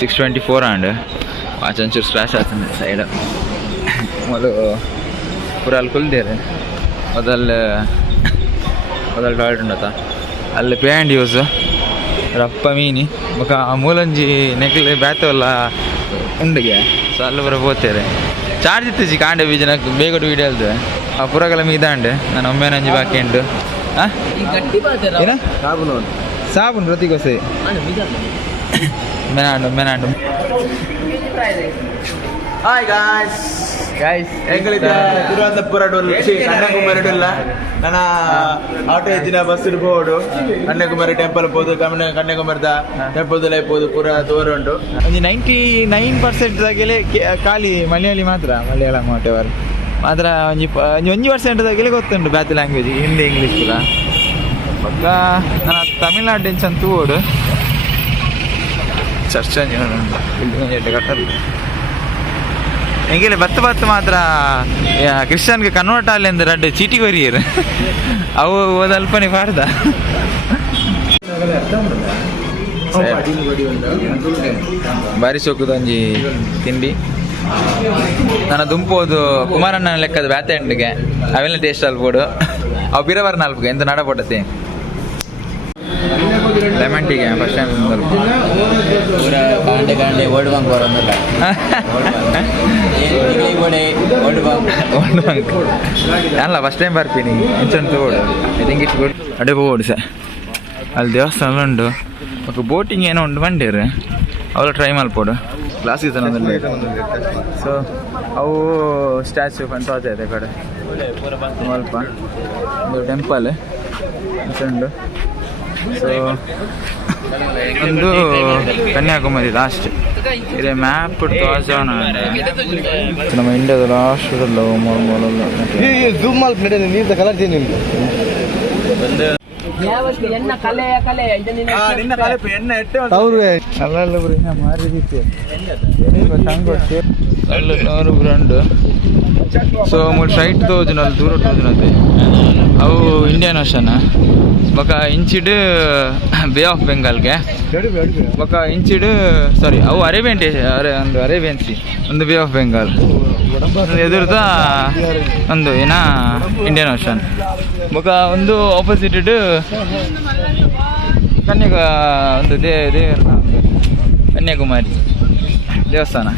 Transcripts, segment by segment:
6:24 and watch ಒಂಚೂರು scratch ಆಗ್ತದೆ side ಮೊದಲು ಪೂರ ಅಲ್ಲಿ ಕುಲ್ದೇರೆ ಮೊದಲು ಟಾಯ್ಲೆಟ್ ಉಂಡತ ಅಲ್ಲಿ ಪೇ ಆ್ಯಂಡ್ ಯೂಸ್ ರಪ್ಪ ಮೀನಿ ಬೊಕ ಮೂಲಂಜಿ ನೆಕ್ಲೆ ಬ್ಯಾತವಲ್ಲ ಉಂಡಿಗೆ ಸೊ ಅಲ್ಲಿ ಬರ ಹೋಗ್ತೇರೆ ಚಾರ್ಜ್ ಇತ್ತಿಜಿ ಕಾಂಡೆ ಬೀಜನ ಬೇಗ ವೀಡಿಯೋ ಅಲ್ದೆ ಆ ಪುರಗಲ ಮೀದಾಂಡೆ ನಾನು ಒಮ್ಮೆ ನಂಜಿ ಬಾಕಿ ಉಂಟು ಏನ ಸಾಬೂನು ಪ್ರತಿಗೋಸೆ ಮೆನಾಂಡು ಹಾಯ್ ಗಾಯ್ಸ್ ತಿರುವನಂತಪುರ ಕನ್ಯಾಕುಮಾರಿ ನನ್ನ ಆಟೋ ಹೆಚ್ಚಿನ ಬಸ್ ಇರ್ಬೋದು ಕನ್ಯಾಕುಮಾರಿ ಟೆಂಪಲ್ ಹೋದು ಕನ್ಯಾಕುಮಾರಿದ ಟೆಂಪಲ್ದಲ್ಲಿ ಹೋದು ಪೂರ ದೂರ ಉಂಟು ಒಂದು 99% ದಾಗೆಲೆ ಖಾಲಿ ಮಲಯಾಳಿ ಮಾತ್ರ ಮಲಯಾಳಂ ವಾಟೆವರ್ ಮಾತ್ರ ಒಂಜಿ %ದಾಗೆಲೆ ಗೊತ್ತುಂಟು ಬ್ಯಾತ್ ಲ್ಯಾಂಗ್ವೇಜ್ ಹಿಂದಿ ಇಂಗ್ಲೀಷ್ ಕೂಡ ಪಕ್ಕ ನಾನು ತಮಿಳ್ನಾಡು ಅಂತ ಓಡು ಚರ್ಚ್ ಬಿಲ್ಡಿಂಗ್ ಕಟ್ಟಲ್ಲ ಹೆಂಗಿಲ್ಲ ಬತ್ತು ಮಾತ್ರ ಕ್ರಿಶ್ಚಿಯನ್ಗೆ ಕನ್ವರ್ಟ್ ಆಗಲಿ ಅಂದ್ರೆ ರಡ್ಡು ಚೀಟಿ ಕೊರಿಯರು ಅವು ಓದಲ್ಪನೇ ಪಾರ್ದ ಬಾರಿ ಸೊಕ್ಕುದೊಂಜಿ ತಿಂಡಿ ನನ್ನ ದುಂಪೋದು ಕುಮಾರಣ್ಣ ಲೆಕ್ಕದ ಬ್ಯಾತೆ ಎಂಟಿಗೆ ಅವೆಲ್ಲ ಟೇಸ್ಟ್ ಅಲ್ಬೋಡು ಅವು ಬಿರವರ ನಾಲ್ಕು ಎಂತ ನಡಪಟ್ಟತೆ ಲೆಮನ್ ಟೀಗೆ ಫಸ್ಟ್ ಟೈಮ್ ಕಾಂಡೆ ಓಲ್ಡ್ ಬಂಕ್ ಬರೋದಿಲ್ಲ ಅಲ್ಲ ಫಸ್ಟ್ ಟೈಮ್ ಬರ್ತೀನಿ ಇಂಚನ್ ತಗೋಡು ಐ ಥಿಂಕ್ ಇಟ್ಸ್ ಗುಡ್ ಅಡೆ ಹೋಗೋಡು ಸರ್ ಅಲ್ಲಿ ದೇವಸ್ಥಾನ ಉಂಟು ಮತ್ತು ಬೋಟಿಂಗ್ ಏನೋ ಉಂಟು ಬಂಡೇರು ಅವೆಲ್ಲ ಟ್ರೈ ಮಲ್ಪೋಡು ಕ್ಲಾಸ್ ಸೀಸನಲ್ಲಿ ಸೊ ಅವು ಸ್ಟ್ಯಾಚ್ಯೂ ಅಂತ ಇದೆ ಕಡೆ ಸ್ವಲ್ಪ ಒಂದು ಟೆಂಪಲ್ ಉಂಟು ಸೊ ಒಂದು ಕನ್ಯಾಕುಮಾರಿ ಲಾಸ್ಟ್ ಇದೆ ಮ್ಯಾಪ್ ತೋರ್ಸೋಣ ನಮ್ಮ ಇಂಡಿಯಾದ ಲಾಸ್ಟ್ ಜೂಮ್ ಮಾಡಿ ನೀರು ಕಲರ್ ಚೇಂಜ್ ನೂರು ಬ್ರಾಂಡ್ ಸೊ ಮೂರು ಸೈಟ್ ತೋಜನ ದೂರ ತೋಜನತೆ ಅವು ಇಂಡಿಯನ್ ಓಷನ್ ಬೊಕ ಇಂಚಿಡ್ ಬೇ ಆಫ್ ಬೆಂಗಾಲ್ಗೆ ಬೊಕ ಇಂಚಿಡ್ ಸಾರಿ ಅವು ಅರೇಬಿಯನ್ ಒಂದು ಅರೇಬಿಯನ್ ಸಿ ಒಂದು ಬೇ ಆಫ್ ಬೆಂಗಾಲ್ ಎದುರ್ದ ಒಂದು ಏನ ಇಂಡಿಯನ್ ಓಷನ್ ಬೊಕ ಒಂದು ಆಪೋಸಿಟೆಡ್ ಒಂದು ದೇವರ ಕನ್ಯಾಕುಮಾರಿ ದೇವಸ್ಥಾನ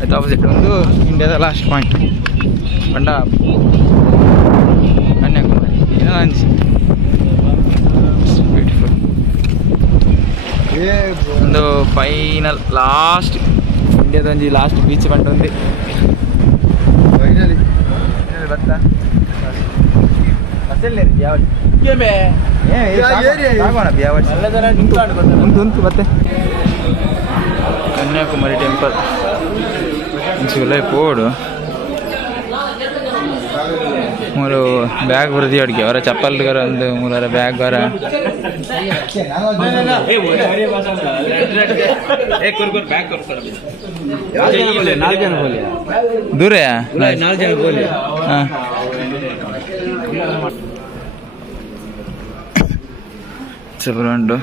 ಆಯ್ತು ಆಪೋಸಿಟ್ ಒಂದು ಇಂಡಿಯಾದ ಲಾಸ್ಟ್ ಪಾಯಿಂಟ್ ಬಂಡ ಕನ್ಯಾಕುಮಾರಿ ಏನೋ ಅನ್ಸಿ ಬ್ಯೂಟಿಫುಲ್ ಒಂದು ಫೈನಲ್ ಲಾಸ್ಟ್ ಇಂಡಿಯಾದೊಂದು ಲಾಸ್ಟ್ ಬೀಚ್ ಬಂಟೊಂದು ಬರ್ತಾ ಮತ್ತೆ ಕನ್ಯಾಕುಮಾರಿ ಟೆಂಪಲ್ ಇಂಚುಲ್ಲ ಪೋಡು ಮೂರು ಬ್ಯಾಗ್ ಬರದಿ ಅಡಿಗೆ ಅವರ ಚಪ್ಪಲ್ಗಾರ ಒಂದು ಮೂರರ ಬ್ಯಾಗ್ ಬರ ದೂರ ಹಾಂ ಉಂಟು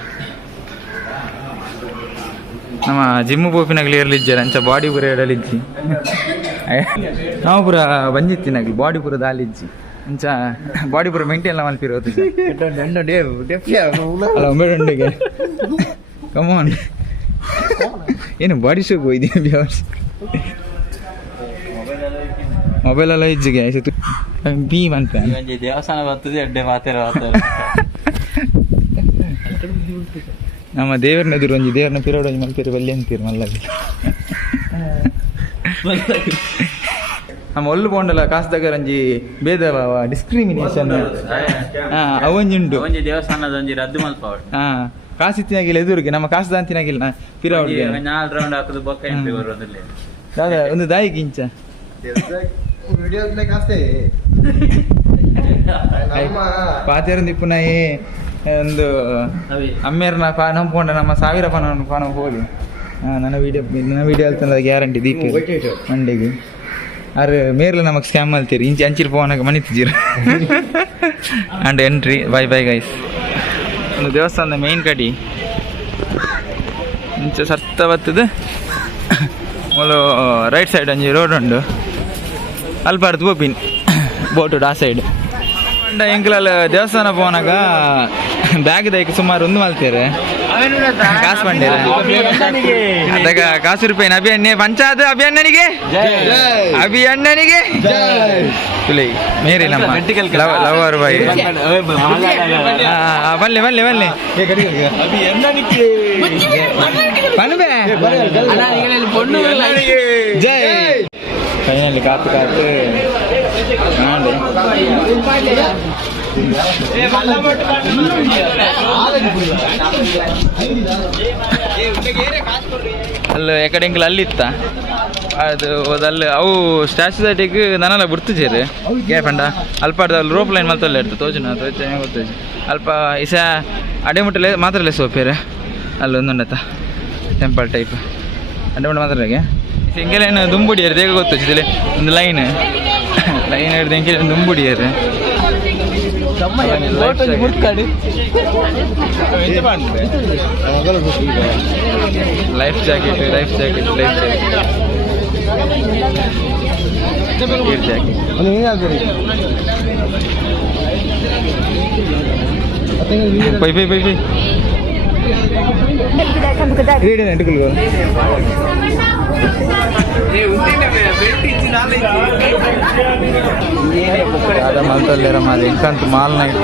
ನಮ್ಮ ಜಿಮ್ಮು ಪೋಪಿನಾಗಲಿ ಇರಲಿಜ್ಜಾರ ಅಂಚ ಬಾಡಿ ಪೂರ ಇಡಲಿಜ್ಜಿ ನಾವು ಪೂರ ಬಂಜಿತ್ತಿನಾಗಲಿ ಬಾಡಿ ಪೂರ ದಾಲಿಜ್ಜಿ ಅಂಚ ಬಾಡಿ ಪೂರ ಮೇಂಟೈನ್ ಮಲ್ಪಿರೋದು ಅಲ್ಲ ಒಮ್ಮೆಗೆ ಕಮಾನ್ ಏನು ಬಾಡಿ ಶೋಕ್ ಹೋಯ್ತು ಬ್ಯಾವರ್ಸ್ ಮೊಬೈಲ್ ಎಲ್ಲ ಇಜ್ಜಿಗೆ ಬಿ ಅಂತ ದೇವಸ್ಥಾನ ಬರ್ತದೆ ಅಡ್ಡೆ ಮಾತಾಡೋ ನಮ್ಮ ದೇವರನ್ನ ಎದುರು ಒಂಜಿ ದೇವರನ್ನ ಪಿರೋಡ್ ಒಂಜಿ ಮಲ್ಪೇರಿ ಬಲ್ಲಿ ಅಂತೀರಿ ಮಲ್ಲಾಗಿ ನಮ್ಮ ಒಲ್ಲು ಬೋಂಡಲ್ಲ ಕಾಸ್ದಾಗ ಒಂಜಿ ಭೇದ ಡಿಸ್ಕ್ರಿಮಿನೇಷನ್ ಅವೊಂಜುಂಟು ಒಂಜಿ ದೇವಸ್ಥಾನದ ಒಂಜಿ ರದ್ದು ಮಲ್ಪ ಹಾಂ ಕಾಸಿತ್ತಿನಾಗಿಲ್ಲ ಎದುರಿಗೆ ನಮ್ಮ ಕಾಸುದಾಂತಿನಾಗಿಲ್ಲ ಪಿರೋಡ್ಗೆ 4 ರೌಂಡ್ ಹಾಕುದು ಬೊಕ್ಕ ಎಂಟ್ರಿ ಬರೋದಿಲ್ಲ ದಾದಾ ಒಂದು ದಾಯಿ ಗಿಂಚ ಪಾತೇರು ದಿಪ್ಪುನಾಯಿ ಒಂದು ಅಮ್ಮೇರ್ನ ನಂಬ್ಕೊಂಡ ನಮ್ಮ 1000 ಪಾನ ಹೋಗಿ ನನ್ನ ವಿಡಿಯೋ ಅಲ್ತಂದ ಗ್ಯಾರಂಟಿ ದೀಪ ಮಂಡಿಗೆ ಅರೆ ಮೇರ್ಲ ನಮಗೆ ಸ್ಕ್ಯಾಮ್ ಅಲ್ತೀರಿ ಇಂಚಿ ಅಂಚಿರ್ ಫೋನಾಗ ಮನಿತಿದ್ದೀರ ಆ್ಯಂಡ್ ಎಂಟ್ರಿ ಬೈ ಗೈಸ್ ಒಂದು ದೇವಸ್ಥಾನದ ಮೇನ್ ಕಡಿ ಇಂಚ ಸರ್ತ ಬತ್ತದು ಮೊಲು ರೈಟ್ ಸೈಡ್ ಒಂಜಿ ರೋಡ್ ಉಂಡು ಅಲ್ಪಾಡ್ದು ಬೋಪಿನ್ ಬೋಟುಡು ಆ ಸೈಡ್ ಎಂಕ್ಲಲ್ಲಿ ದೇವಸ್ಥಾನ ಪೋನಾಗ ಬ್ಯಾಗ್ ದೈಕ್ ಸುಮಾರು ಒಂದು ಮಲ್ತೀರಿ ಕಾಸು ಬಂಡೀರ ಅದಾಗ ಕಾಸು ರೂಪಾಯಿ ಅಭಿಯಣ್ಣೆ ಪಂಚಾಯತ್ ಅಭಿಯಣ್ಣನಿಗೆ ಅಭಿಯಣ್ಣನಿಗೆ ಮೇರಿ ನಮ್ಮ ಲವರ್ ಬಾಯಿ ಬಲ್ಲೆ ಬಲ್ಲೆ ಬಲ್ಲೆ ಜೈ ಫೈನಲಿ ಕಾತು ಕಾತು ಮಾಡಿ ಅಲ್ಲ ಎಕಡೆಂಕ್ಲ ಅಲ್ಲಿತ್ತ ಅದು ಅಲ್ಲಿ ಅವು ಸ್ಟ್ಯಾಚ್ಯೂ ಸೈಟಿಗೆ ನಾನೆಲ್ಲ ಬಿಡ್ತಿದ್ದೀರಿ ಗ್ಯಾಪ್ ಅಂಡ ಅಲ್ಪಾಡ್ದು ಅಲ್ಲಿ ರೋಪ್ ಲೈನ್ ಮಲ್ತಲ್ಲ ಇರ್ತದೆ ತೋಜನ ಗೊತ್ತೋಜಿ ಅಲ್ಪ ಇಸ ಅಡೆಮುಟ್ಟಲೆ ಮಾತ್ರಲ್ಲೇ ಸೋಪೇರೆ ಅಲ್ಲೊಂದುಂಡತ್ತ ಟೆಂಪಲ್ ಟೈಪ್ ಅಡೆಮುಟ್ಟ ಮಾತ್ರಗೆ ಎಂಕೆಲೇನು ದುಂಬುಡಿಯರು ದೇಗ ಗೊತ್ತೋಚಿದಲ್ಲಿ ಒಂದು ಲೈನ್ ಹಿಡ್ದು ಎಂಕೆಲೆ ದುಂಬುಡಿಯರು ಲೈಫ್ ಜಾಕೆಟ್ ಪೈ ಮಲ್ತಲ್ಲೇರ ಮಾರಿ ಎಂಕಂತ ಮಾಲ್ ನೈಟ್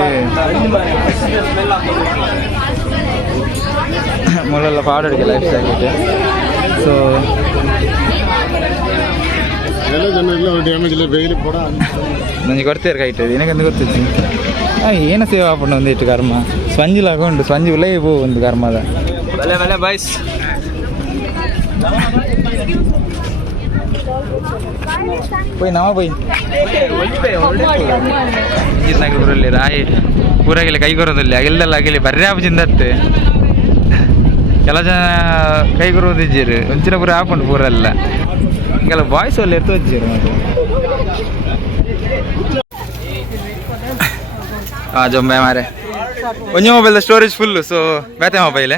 ಮೊದಲೆಲ್ಲ ಪಾಡೋಡಿಗೆ ಲೈಫ್ ಜಾಕೆಟ್ ಸೊ ನಂಗೆ ಕೊಡ್ತೀರ ಕೈಟ್ ಏನಕ್ಕಂತ ಗೊತ್ತಿತ್ತು ಏನ ಸೇವೆ ಹಾಕೊಂಡು ಒಂದು ಇಟ್ಟು ಕರ್ಮ ಸ್ಪಂಜಿಲ್ ಹಾಕೊಂಡು ಸ್ಪಂಜಿ ಉಲೈ ಪೋ ಒಂದು ಕರ್ಮದ ಬಲೆ ಬಾಯ್ಸ್ പോയി നമ്മ പോയി ಊರಲ್ಲಿ ರಾಯಿ ಊರಾಗೆಲ್ಲ ಕೈಗೊರೋದಿಲ್ಲ ಎಲ್ಲೆಲ್ಲ ಆಗಲಿ ಬರ್ಯಾಪ ಚಿಂದತ್ತೆ ಕೆಲ ಜನ ಕೈಗೊರೋದಿದ್ದೀರಿ ಒಂಚಿನ ಪೂರ ಹಾಕೊಂಡು ಪೂರೆಲ್ಲ ಹಿಂಗೆಲ್ಲ ಬಾಯ್ಸ್ ಅಲ್ಲಿ ಎತ್ತು ಹಚ್ಚಿರು ಮತ್ತೆ ಜೊಂಬೆ ಮಾರೆ ಒಂಜಿ ಮೊಬೈಲ್ ಸ್ಟೋರೇಜ್ ಫುಲ್ಲು ಸೊ ಬೇತೆ ಮೊಬೈಲ್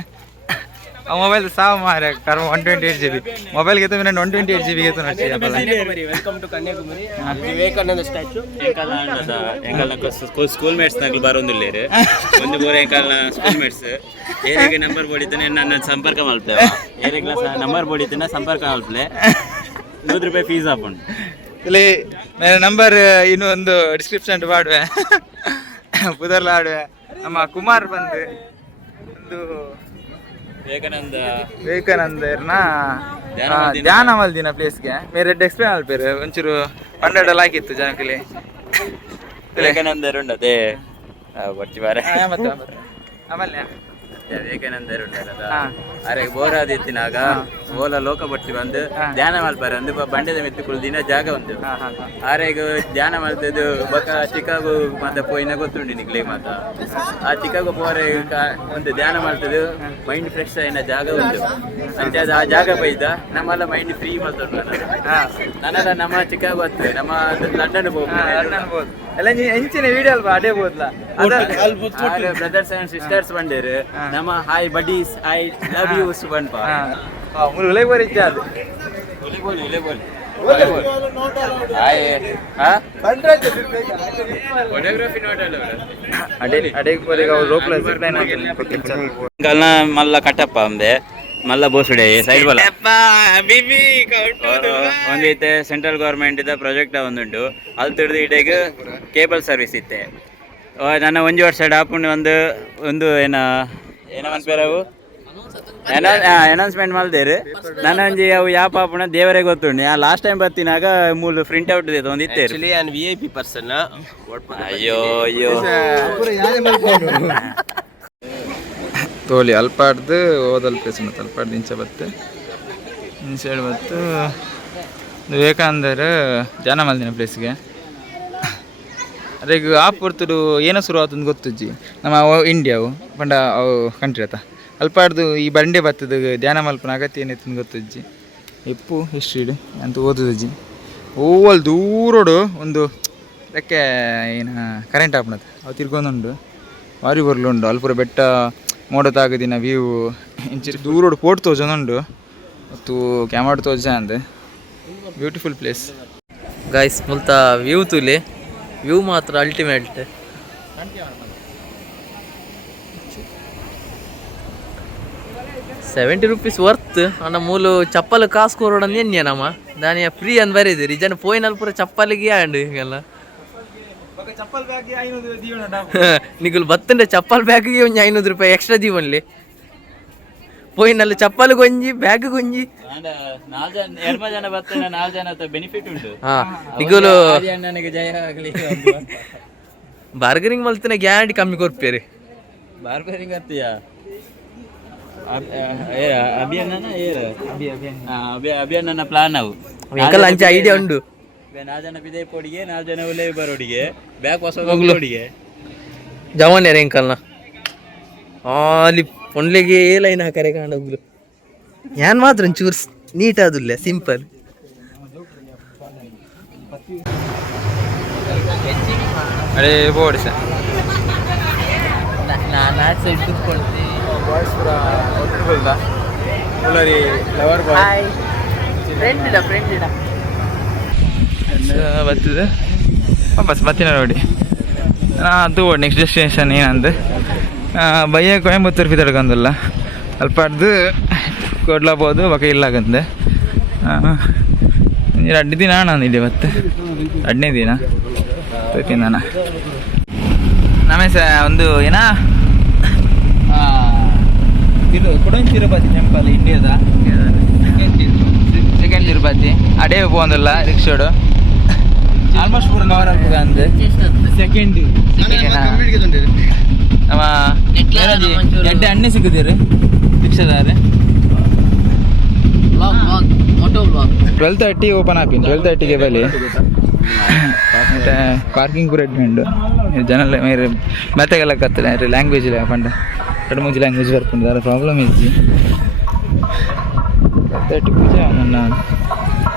ಆ ಮೊಬೈಲ್ ಸಾವು ಮಾರೆ ಕರ್ಮ 128 GB ಮೊಬೈಲ್ ಗೆ ತುಮನೆ 128 GB ಗೆ ತುನ welcome to Kanyakumari Vivekananda statue ಎಂಕಲ್ನ ಸ್ಕೂಲ್ ಮೇಟ್ಸ್ ನಗಲು ಬರೋದಿಲ್ಲೇರು ಒಂದು ಬೋರೆ ಎಂಕಲ್ನ ಸ್ಕೂಲ್ ಮೇಟ್ಸ್ ಏರಿಗೆ ನಂಬರ್ ಬೋಡಿತನೆ ನನ್ನ ಸಂಪರ್ಕ ಮಲ್ಪೆ ಏರಿಗೆ ನಂಬರ್ ಬೋಡಿತನೆ ಸಂಪರ್ಕ ಮಲ್ಪೆ 100 ರೂಪಾಯಿ ಫೀಸ್ ಹಾಕೊಂಡು ಇಲ್ಲಿ ಮೇರೆ ನಂಬರ್ ಇನ್ನು ಒಂದು ಡಿಸ್ಕ್ರಿಪ್ಷನ್ ಮಾಡುವೆ ಪುದರ್ಲ ಆಡುವೆ ನಮ್ಮ ಕುಮಾರ್ ಬಂದು ಒಂದು ವಿವೇಕಾನಂದರ್ನ ಧ್ಯಾನ ಮಲ್ದಿನ ಪ್ಲೇಸ್ಗೆ ಮೇರೆ ಎಕ್ಸ್ಪ್ಲೇನ್ ಅಲ್ಪೇರು ಒಂಚೂರು ಪಂಡಲ್ಲ ಹಾಕಿತ್ತು ಜನಕಲಿ ವಿವೇಕಾನಂದರ್ ಉಂಡದೆ ಬರ್ತಿ ಬಾರೆ ಮತ್ತೆ ಆಮೇಲೆ ವಿವೇಕಾನಂದರ್ ಉಂಟಲ್ಲ ಅರೆ ಬೋರಾದಿತ್ತಿನಾಗ ಓಲ ಲೋಕ ಬರ್ತಿ ಬಂದು ಧ್ಯಾನ ಮಲ್ಪಾರೆ ಅಂದು ಬಂಡೆದ ಮೆತ್ತು ಕುಳ್ದಿನ ಜಾಗ ಒಂದು ಆರೆಗ ಧ್ಯಾನ ಮಲ್ತದ್ದು ಬಕ ಚಿಕಾಗೋ ಮಾತ ಪೋಯಿನ ಗೊತ್ತುಂಡಿ ನಿಗ್ಲೆ ಮಾತ ಆ ಚಿಕಾಗೋ ಪೋರೆ ಒಂದು ಧ್ಯಾನ ಮಲ್ತದ್ದು ಮೈಂಡ್ ಫ್ರೆಶ್ ಆಯ್ನ ಜಾಗ ಒಂದು ಅಂಚೆ ಆ ಜಾಗ ಬೈದ ನಮ್ಮೆಲ್ಲ ಮೈಂಡ್ ಫ್ರೀ ಮಾಡ್ತೊಂಡು ನನ್ನದ ನಮ್ಮ ಚಿಕಾಗೋ ಹತ್ತು ನಮ್ಮ ಲಂಡನ್ ಹೋಗ್ಬೋದು ಎಲ್ಲ ಹೆಂಚಿನ ವಿಡಿಯೋ ಅಲ್ವಾ ಅದೇ ಬೋದ್ಲ ಬ್ರದರ್ಸ್ ಅಂಡ್ ಸಿಸ್ಟರ್ಸ್ ಬಂಡೇರು ನಮ್ಮ hi buddies I love you ಸುಬನ್ ಪಾ ಮೂರು ಉಲೈ ಬರಿದ್ದೆ ಅದು ಹಾಯ್ ಹಾ ಫೋಟೋಗ್ರಫಿ ನೋಡಲ್ಲ ಅಡೆ ಬರೆಗ ರೋಪ್ ಗಲ್ನ ಮಲ್ಲ ಕಟ್ಟಪ್ಪ ಅಂದೆ ಮಲ್ಲ ಬೋಸುಡೆ ಸೈಡ್ ಬಲ ಒಂದೈತೆ ಸೆಂಟ್ರಲ್ ಗೌರ್ಮೆಂಟ್ ಇದ ಪ್ರಾಜೆಕ್ಟ್ ಒಂದುಂಟು ಅದು ತಿಳ್ದು ಇಡೆಗೆ ಕೇಬಲ್ ಸರ್ವಿಸ್ ಇತ್ತೆ ನನ್ನ ಒಂಜಿ ವರ್ಷ ಡಾಪುಂಡು ಒಂದು ಏನವು ಅನೌನ್ಸ್ಮೆಂಟ್ ಮಾಡ್ದೇರು ನನ್ನ ಒಂಜಿ ಅವು ಯಾಪ ಆಪುಣ ದೇವರೇ ಗೊತ್ತುಂಡು ಲಾಸ್ಟ್ ಟೈಮ್ ಬರ್ತಿನಾಗ ಮೂಲು ಪ್ರಿಂಟ್ ಔಟ್ ಇದೆ ಒಂದು ಇತ್ತೆ VIP ಪರ್ಸನ್ ಅಯ್ಯೋ ತೋಲಿ ಅಲ್ಪಾಡ್ದು ಓದಲ್ ಪ್ಲೇಸ್ ಮತ್ತು ಅಲ್ಪಾಡ್ದು ಇಂಚೆ ಬತ್ತು ಸೈಡ್ ಬತ್ತು ವಿವೇಕಾನಂದರ ಧ್ಯಾನ ಮಲ್ದಿನ ಪ್ಲೇಸ್ಗೆ ಅದೀಗ ಆಪುರ್ತಡು ಏನೋ ಶುರು ಆತಂದು ಗೊತ್ತುಜ್ಜಿ ನಮ್ಮ ಇಂಡಿಯಾವು ಪಂಡ ಅವು ಕಂಟ್ರಿ ಆತ ಅಲ್ಪಾಡ್ದು ಈ ಬಂಡೆ ಬತ್ತದ ಧ್ಯಾನ ಮಲ್ಪನ ಅಗತ್ಯ ಏನೈತೆ ಗೊತ್ತುಜ್ಜಿ ಎಪ್ಪು ಹಿಸ್ಟ್ರಿ ಅಂತ ಓದುದಜ್ಜಿ ಓವಲ್ ದೂರೋಡು ಒಂದು ಅದಕ್ಕೆ ಏನು ಕರೆಂಟ್ ಆಪಣದ ಅವು ತಿರ್ಗೊಂದುಂಡು ವಾರಿ ಬರ್ಲು ಉಂಡು ಅಲ್ಪುರ ಬೆಟ್ಟ ಮೋಡ ತಾಗದಿನ ವ್ಯೂ ಇಂಚಿ ದೂರೋಡು ಪೋಟ್ ತೋಜೊಂದುಂಡು ಮತ್ತು ಕ್ಯಾಮರಾ ತೋಜ ಅಂದೆ ಬ್ಯೂಟಿಫುಲ್ ಪ್ಲೇಸ್ ಗೈಸ್ ಮುಲ್ತ ವ್ಯೂ ತುಲಿ ವ್ಯೂ ಮಾತ್ರ ಅಲ್ಟಿಮೇಟ್. 70 rupees ವರ್ತ್ ಅಣ್ಣ ಮೂಲು ಚಪ್ಪಲ್ ಕಾಸು ಕೊರೋಡಂದು ಎನ್ನೇನಮ್ಮ ದಾನಿ ಫ್ರೀ ಅಂತ ಬರೀದಿರಿ ಜನ ಪೋಯಿನಲ್ಲಿ ಪೂರ ಚಪ್ಪಲಿಗೆ ಆಂಡು ಹಿಂಗೆಲ್ಲ ನಿಗುಲು ಬತ್ತಂಡೆ ಚಪ್ಪಲ್ ಬ್ಯಾಗಿಗೆ ಒಂಜಿ 500 ರೂಪಾಯಿ ಎಕ್ಸ್ಟ್ರಾ ದೀವನ್ಲಿ ಪೋಯಿನಲ್ಲಿ ಚಪ್ಪಲ್ ಗೊಂಜಿ ಬ್ಯಾಗ್ ಗೊಂಜಿ ಜನ ಬರ್ತಾನೆ 4 ಜನ ಬೆನಿಫಿಟ್ ಉಂಟು. ನಿಗುಲು ನನಗೆ ಜಯ ಆಗಲಿ ಬಾರ್ಗರಿಂಗ್ ಮಲ್ತಿನ ಗ್ಯಾರಂಟಿ ಕಮ್ಮಿ ಕೊರ್ಪೇರಿ ಬಾರ್ಬರಿಂಗ್ ಅತ್ತೀಯ ಅಭಿಯಾನ ಪ್ಲಾನ್ ಅವು ಅಂಕಲ್ ಅಂಚೆ ಐಡಿಯಾ ಉಂಡು 4 ಜನ ಬಿದೆ ಪೋಡಿಗೆ 4 ಜನ ಒಳ್ಳೆ ಬರೋಡಿಗೆ ಬ್ಯಾಗ್ ಹೊಸ ಹೋಗ್ಲೋಡಿಗೆ ಜವಾನ್ಯಾರ ಅಂಕಲ್ನ ಅಲ್ಲಿ ಪೊಂಡ್ಲೆಗೆ ಲೈನ್ ಹಾಕರೆ ಕಾಣೋಗ್ಲು ಯಾನ್ ಮಾತ್ರ ಒಂಚೂರು ನೀಟ್ ಆದುಲ್ಲ ಸಿಂಪಲ್. ಅದೇ ಬೋರ್ಡ್ ಸರ್ ನಾನು ಆ ಸೈಡ್ ಕೂತ್ಕೊಳ್ತೀನಿ. ಬಾಯ್ಸ್ ಪೂರ ಒಟ್ಟಿಗೆ ಫುಲ್ಲರಿ ಲವರ್ ಬಾಯ್ ಫ್ರೆಂಡ್ ಬರ್ತದೆ ವಾಪಸ್ ಬರ್ತೀನಿ ನೋಡಿ. ಅದು ನೆಕ್ಸ್ಟ್ ಡೆಸ್ಟಿನೇಷನ್ ಏನಂದು ಬಯ್ಯ ಕೊಯಂಬತ್ತೂರು ಫಿತಡ್ಕೊಂಡಲ್ಲ ಅಲ್ಪ ಅಡ್ದು ಕೊಡ್ಲಬೋದು ಬಕ ಇಲ್ಲಾಗಂದೆ 2 ದಿನ ನಾನಿದೆ ಇವತ್ತು 2ನೇ ದಿನ ತೋತೀನಿ ನಾನು ನಮೇ ಸ ಒಂದು ಏನ ಕೊಡೊಂದು ತಿರುಪತಿ ಟೆಂಪಲ್ ಇಂಡಿಯಾದ ಸೆಕೆಂಡ್ ತಿರುಪತಿ ಅಡೇ ಹೋಗಂದಿಲ್ಲ ರಿಕ್ಷೋಡು ಆಲ್ಮೋಸ್ಟ್ ಪೂರ ಕವರ್ ಆಗ್ತದ ಅಂದು ಸೆಕೆಂಡ್ ನಮ್ಮ ಎಡ್ಡೆ ಅಣ್ಣೆ ಸಿಗುತ್ತೀರಿ ರಿಕ್ಷಾದಾರೆ 12:30 ಓಪನ್ ಆಪಿನ್ 12:30ಗೆ ಬಲಿ ಮತ್ತೆ ಪಾರ್ಕಿಂಗ್ ಕೂಡ ಉಂಡು ಜನ ಮೇರೆ ಮೆತ್ತಗೆಲ್ಲ ಕತ್ತಲೆ ಲ್ಯಾಂಗ್ವೇಜ್ ಪಂಡ 2-3 ಲ್ಯಾಂಗ್ವೇಜ್ ಬರ್ಕೊಂಡು ಅದರ ಪ್ರಾಬ್ಲಮ್ ಇದ್ದಿ 12:30 ಪೂಜೆ ನನ್ನ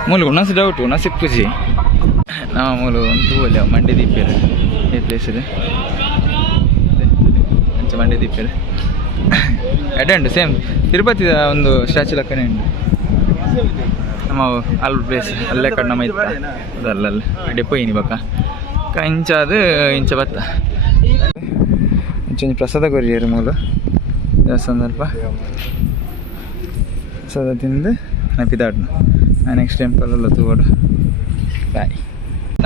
ಮೂಲ ಉನ್ನಸಿ ಡೌಟು ಉನ್ನಸಿ ಪೂಜೆ ನಮ್ಮ ಮೂಲ ಒಂದು ಒಳ್ಳೆ ಮಂಡೆ ದೀಪೇರು ಈ ಪ್ಲೇಸಲ್ಲಿ ಅಂಚೆ ಮಂಡೆ ದೀಪೇರು ಎಡ್ಡೆ ಸೇಮ್ ತಿರುಪತಿ ಒಂದು ಸ್ಟ್ಯಾಚು ಲೆಕ್ಕನೇ ಉಂಟು ನಮ್ಮ ಅಲ್ಲಿ ಪ್ಲೇಸ್ ಅಲ್ಲೇ ಕಡೆ ನಮ್ಮ ಇತ್ತ ಅದಲ್ಲಲ್ಲಿ ಡೆಪೋ ಏನಿ ಬಕ್ಕ ಇಂಚಾದ ಇಂಚ ಬತ್ತ ಇಂಚೊಂದು ಪ್ರಸಾದ ಕೊರಿಯರು ಮೂಲ ಸಂದರ್ಭ ಪ್ರಸಾದ ತಿಂದು ನಪಿದಾಡ್ನು ನೆಕ್ಸ್ಟ್ ಟೆಂಪಲ್ ಎಲ್ಲ ತಗೋಡು ಬಾಯ್.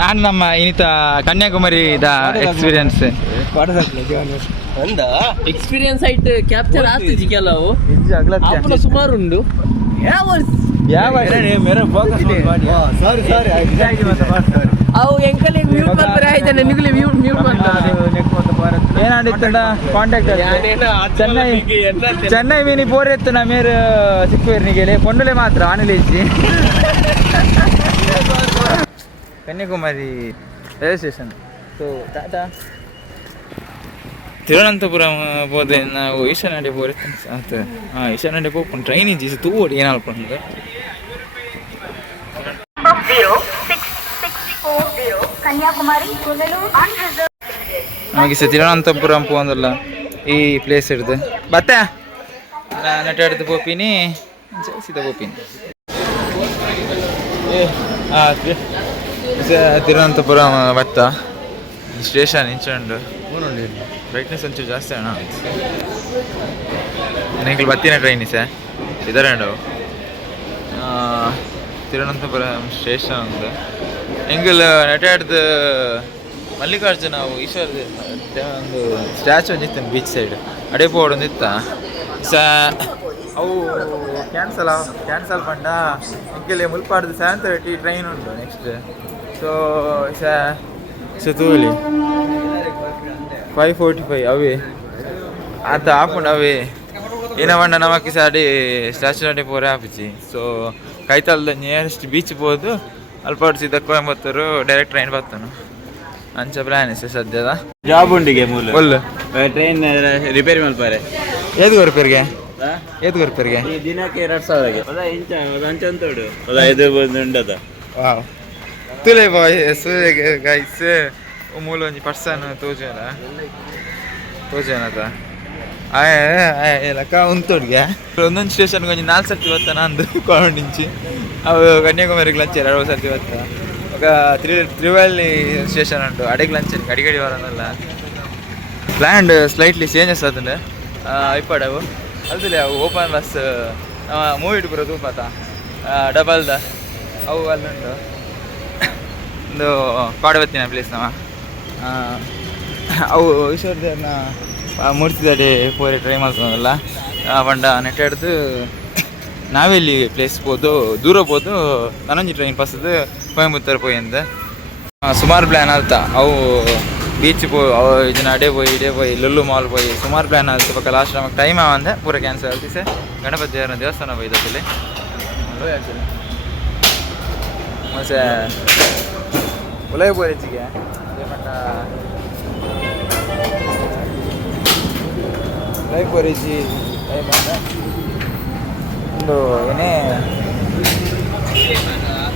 ನಾನು ನಮ್ಮ ಇನ್ನಿತ ಕನ್ಯಾಕುಮಾರಿ ಎಕ್ಸ್ಪೀರಿಯನ್ಸ್ ಎಕ್ಸ್ಪೀರಿಯನ್ಸ್ ಆಯ್ತು ಕ್ಯಾಪ್ಚರ್ ಆಗ್ತಿದ್ದಿ ಕೆಲವು ಸುಮಾರು ಉಂಡು ಅವು ಎಂಕಲ್ ಮ್ಯೂಟ್ ಮಾಡ್ತಾರೆ ಆಯ್ತಾನೆ ನಿಗಲಿ ಮ್ಯೂಟ್ ಮಾಡ್ತಾರೆ ಏನಾಡಿತ್ತು ಕಾಂಟ್ಯಾಕ್ಟ್ ಚೆನ್ನೈ ಮೀನಿ ಬೋರ್ ಎತ್ತು ನಾ ಮೇರೆ ಸಿಕ್ಕುವೇರ್ನಿಗೆ ಪೊಂಡಲೆ ಮಾತ್ರ ಆನೆಲೆ ಇಜ್ಜಿ Kanyakumari railway station so Tata Thiruvananthapuram ಹೋದೆ ನಾವು ಈಶಾನ್ಯ ಬೋರೆತ್ತು ಆಯ್ತು ಈಶಾನ್ಯ ಹೋಗ್ಕೊಂಡು ಟ್ರೈನ್ ಇಜ್ಜಿ ತೂಡಿ ಏನಾಲ್ಕೊಂಡು ನಮಗೆ ತಿರುವನಂತಪುರಂ ಹೋಗಂದಲ್ಲ ಈ ಪ್ಲೇಸ್ ಹಿಡ್ದು ಬತ್ತೆ ನಟಾಡ್ದು ಪೋಪಿನಿ ಸೀದಾ ಪೋಪಿನಿ ತಿರುವನಂತಪುರಂ ಬತ್ತ ಸ್ಟೇಷನ್ ಇಂಚಂಡು ಬ್ರೈಟ್ನೆಸ್ ಒಂಚೂರು ಜಾಸ್ತಿ ಅಣ್ಣ ನನಗೆ ಬತ್ತಿನ ಟ್ರೈನ್ ಸರ್ ಇದರಂಡು ತಿರುವನಂತಪುರಂ ಸ್ಟೇಷನ್ ಒಂದು ಎಂಗಲ್ ನಟಾಡ್ದು ಮಲ್ಲಿಕಾರ್ಜುನ ಈಶ್ವರದ ಒಂದು ಸ್ಟ್ಯಾಚು ಒಂದಿತ್ತು ಬೀಚ್ ಸೈಡ್ ಅಡೆ ಬೋರ್ಡ್ ಒಂದಿತ್ತ ಅವು ಕ್ಯಾನ್ಸಲ್ ಪಂಡ ಎಂಕಲೆ ಮುಲ್ಪಾಡ್ದು 7:30 ಟ್ರೈನ್ ಉಂಟು ನೆಕ್ಸ್ಟ್ ಸೊ ತೂಲಿ 5:45 ಅವೇ ಆತ ಆಪುಂಡು ಅವೇ ಏನವಣ್ಣ ನಮಕ್ಕೆ ಸಾಡಿ ಸ್ಟ್ಯಾಚು ಅಡೆ ಪೋರೆ ಆಪಿಚಿ ಸೊ ಕೈತಲ್ದ ನಿಯರೆಸ್ಟ್ ಬೀಚ್ ಹೋದು ಅಲ್ಪಾಡು ಸೀದಾ ಕೊಯಂಬತ್ತೂರು ಡೈರೆಕ್ಟ್ ಟ್ರೈನ್ ಬರ್ತಾನು ಅಂಚ ಪ್ಲಾನ್ ಇದೆ ಸದ್ಯದ ಜಾಬ್ ಉಂಡಿಗೆ ಮೂಲ ಒಳ್ಳೆ ಟ್ರೈನ್ ರಿಪೇರಿ ಮಲ್ಪಾರೆ ಏದು ರಿಪೇರಿಗೆ ಈ ದಿನಕ್ಕೆ 2,000ಗೆ ಅದ ಇಂಚ ಅಂಚ ಅಂತೋಡು ಅದ ಇದು ಉಂಡದ ವಾವ್ ತುಲೆ ಬಾಯ್ ಗೈಸ್ ಮೂಲ ಒಂಜಿ ಪರ್ಸನ್ ತೋಜನದ లెక్క ఉంతుడిగా ಒಂದೊಂದು ಸ್ಟೇಷನ್ కొంచెం 4 ಸರ್ತಿ ಬರ್ತಾನ ಅಂದು ಕೋಣ నుంచి ಅವು ಕನ್ಯಾಕುಮಾರಿಗೆ ಲಂಚ್ 2 ಸರ್ತಿ ಬರ್ತಾ ఒక ತ್ರಿವಳ್ಳಿ ಸ್ಟೇಷನ್ ಉಂಟು ಅಡಿಗೆ ಲಂಚ್ ಅಡಿಗಡಿ ಬರೋನಲ್ಲ ಪ್ಲ್ಯಾಂಡ್ ಸ್ಲೈಟ್ಲಿ ಚೇಂಜಸ್ ಆತಂಡೆ ಇಪ್ಪಡವು ಅಲ್ದಿಲ್ಲ ಅವು ಓಪನ್ ಬಸ್ ಮೂವಿ ಇಟ್ಬಿರೋ ತೂಪಾತ ಡಬಲ್ದ ಅವು ಅಲ್ಲುಂಟು ಒಂದು ಪಾಡವತ್ತಿನ ಪ್ಲೇಸ್ ನಾವ ಅವು ಈಶ್ವರದೇವ್ರನ್ನ ಮೂರ್ತಿದಡಿ ಪೋರೆ ಟ್ರೈ ಮಾಡ್ತಾನಲ್ಲ ಪಂಡ ನೆಟ್ ಹಿಡ್ದು ನಾವೆಲ್ಲಿ ಪ್ಲೇಸ್ ಹೋದು ದೂರ ಹೋದು ನನಂಜಿ ಟ್ರೈನ್ ಬಸ್ಸದು ಕೊಯಂಬತ್ತೂರು ಪೋಯಿ ಅಂತ ಸುಮಾರು ಪ್ಲ್ಯಾನ್ ಆಲ್ತಾ ಅವು ಬೀಚ್ ಅವು ಇದನ್ನ ಇಡೇ పోయి ಲುಲ್ಲು ಮಾಲ್ పోయి ಸುಮಾರು ಪ್ಲ್ಯಾನ್ ಆಲ್ತು ಪಕ್ಕ ಲಾಸ್ಟ್ ನಮಗೆ ಟೈಮ್ ಆವಂದೆ ಪೂರ ಕ್ಯಾನ್ಸಲ್ ಆಗ್ತಿಸೆ ಗಣಪತಿ ದೇವರ ದೇವಸ್ಥಾನ ಹೋಯ್ತಲ್ಲಿ ಮತ್ತೆ ಉಲಯ ಪೋರೆಚ್ಚಿಗೆ ಏಮಂಟ ಉಲಯ ಪೋರೆಚ್ಚಿ ಏಮಂಟ ಒಂದು ಏನೇ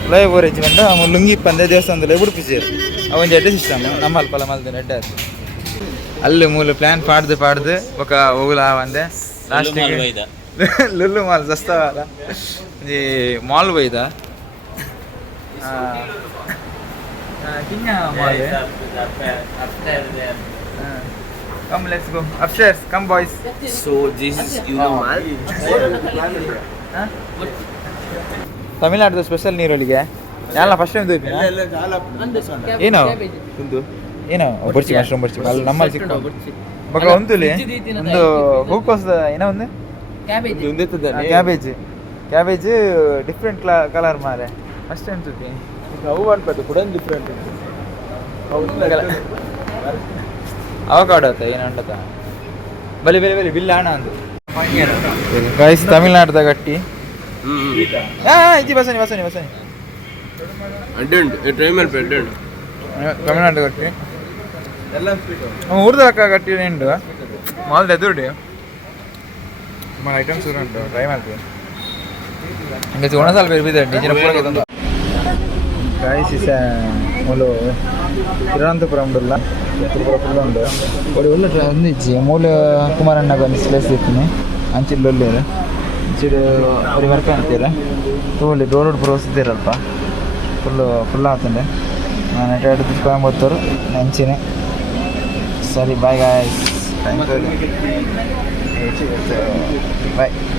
ಉಲಯ ಪೋರೆಚ್ಚಿ ಬಂದ ಲುಂಗಿ ಪಂದೆ ದೇವಸ್ಥಾನದಲ್ಲಿ ಉಡುಪಿಸಿ ಅವನ್ ಜಡ್ಡೆ ಸಿಸ್ಟಮ್ ನಮ್ಮ ಅಲ್ಪಲ್ಲ ಮಲ್ದೆ ನೆಡ್ಡೆ ಆಯ್ತು ಅಲ್ಲಿ ಮೂಲ ಪ್ಲ್ಯಾನ್ ಪಾಡ್ದು ఒక ಹೋಗಲ ಒಂದೆ ಲಾಸ್ಟಿಗೆ ಲುಲ್ಲು ಮಾಲ್ ಸಸ್ತಾವಲ್ಲ ಈ ಮಾಲ್ ಹೋಯ್ದ ಕಿಂಗ mall come let's go upstairs come boys So this is Mall. Tamil Nadu special ನೀರೊಳಿಗೆ ಎಲ್ಲ ಫಸ್ಟ್ ಟೈಮ್ ದೋಯ್ತು ಏನೋ ಏನೋ ಬರ್ಚಿ ಮಶ್ರೂಮ್ ಬರ್ಚಿ ಅಲ್ಲಿ ನಮ್ಮಲ್ಲಿ ಸಿಕ್ಕು ಬಕ ಒಂದುಲಿ ಒಂದು ಹೂಕೋಸ್ ಏನೋ ಒಂದು ಕ್ಯಾಬೇಜ್ ಡಿಫ್ರೆಂಟ್ ಕಲರ್ ಮಾರೆ ಫಸ್ಟ್ ಟೈಮ್ ಸುತ್ತಿ ಅವು ಅನ್ಪತ್ತು ಕೂಡ ಡಿಫ್ರೆಂಟ್ ಅವಕಾಡೋ ಏನು ಅಂಟದ ಬಲಿ ಬಿಲ್ಲ ಹಣ ಅಂದು ಗೈಸ್ ತಮಿಳ್ನಾಡ್ದ ಗಟ್ಟಿ ಇಜ್ಜಿ ಬಸನಿ ತಮಿಳ್ನಾಡು ಗಟ್ಟಿ ಊರ್ದ ಅಕ್ಕ ಗಟ್ಟಿ ಉಂಟು ಮಾಲ್ದ ಎದುರುಡಿ ಸುಮಾರು ಐಟಮ್ಸ್ ಉಂಟು ಟ್ರೈ ಮಾಡ್ತೀವಿ ಹಂಗೆ ಒಣಸಾಲ ಬೇರೆ ಬಿದ್ದೆ ಡಿಜಿನ ಪೂರಕ್ಕೆ ತಂದು ಗೈಸ್ ಇಸ ಮೂಲು ತಿರುವನಂತಪುರಂ ಉಂಟಲ್ಲ ತಿರುಪುರ ಫುಲ್ ಉಂಟು ಒಳ್ಳೆ ಒಳ್ಳೆ ಒಂದು ಇಜ್ಜಿ ಮೂಲು ಕುಮಾರಣ್ಣಗೆ ಒಂದು ಪ್ಲೇಸ್ ಇರ್ತೀನಿ ಅಂಚಿಲ್ ಒಳ್ಳೆಯರು ಅಂಚಿಡು ಬರೀ ವರ್ಕ್ ಅಂತೀರ ತಗೊಳ್ಳಿ ರೋಡ್ ಪ್ರೋಸಿದ್ದೀರಲ್ಪ ಫುಲ್ ಆಗ್ತಂಡೆ ನಾನು ನೆಟ್ ಕೊಯಂಬತ್ತೂರು ನೆಂಚಿನಿ ಸರಿ bye guys thank you bye